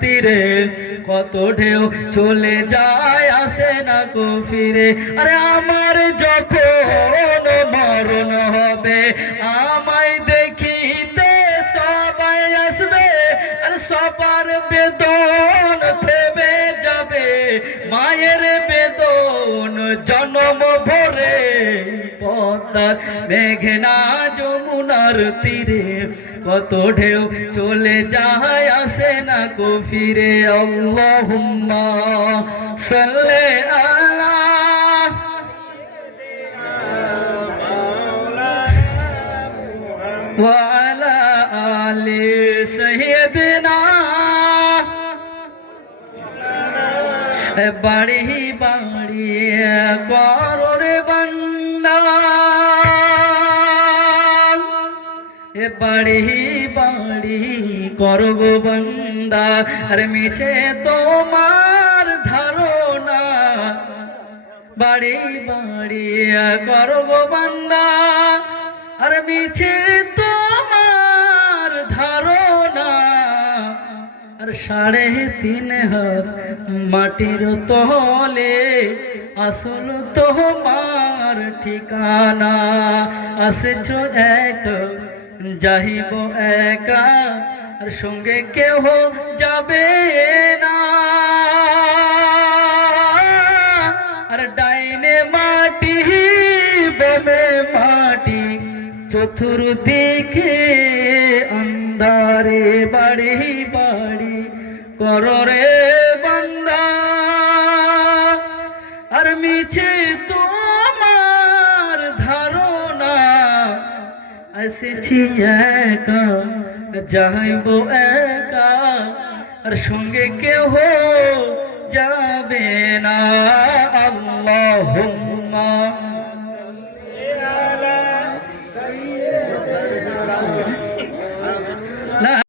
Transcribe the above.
তীরে কত ঢেউ চলে যায় আসে না কো ফিরে। আরে আমার যখন মরণ হবে আমায় দেখিতে সবাই আসবে, আর সবার বেদন থেমে যাবে। মায়ের বেদন জন্ম ভরে পদ্মার মেঘনা যমুনার তীরে কত ঢেউ চলে যায় আসে না কো ফিরে। আল্লাহুম্মা সাল্লি আলা ওয়া আলা আলি সাইয়্যিদিনা। বাড়ি বাড়ি করো রে বান্দা, বাড়ি বাড়ি করো গো বান্দা। আর মিছে তোমার ধারণা, বাড়ি বাড়ি করো গো বান্দা। আর মিছে তোমার ধারণা, আর 3.5 হাত মাটির তলে আসল তোমার ঠিকানা। আসেছ এক যাইব একা, আর সঙ্গে কেহ যাবে না। আর ডাইনে মাটি বামে মাটি চতুর্দিকে অন্ধারে। বাড়ি বাড়ি করো রে বান্দা, আর মিছে তোমার ধারণা। এসেছি একা যাইব একা, আর সঙ্গে কেহ যাবে না। আল্লাহুম্মা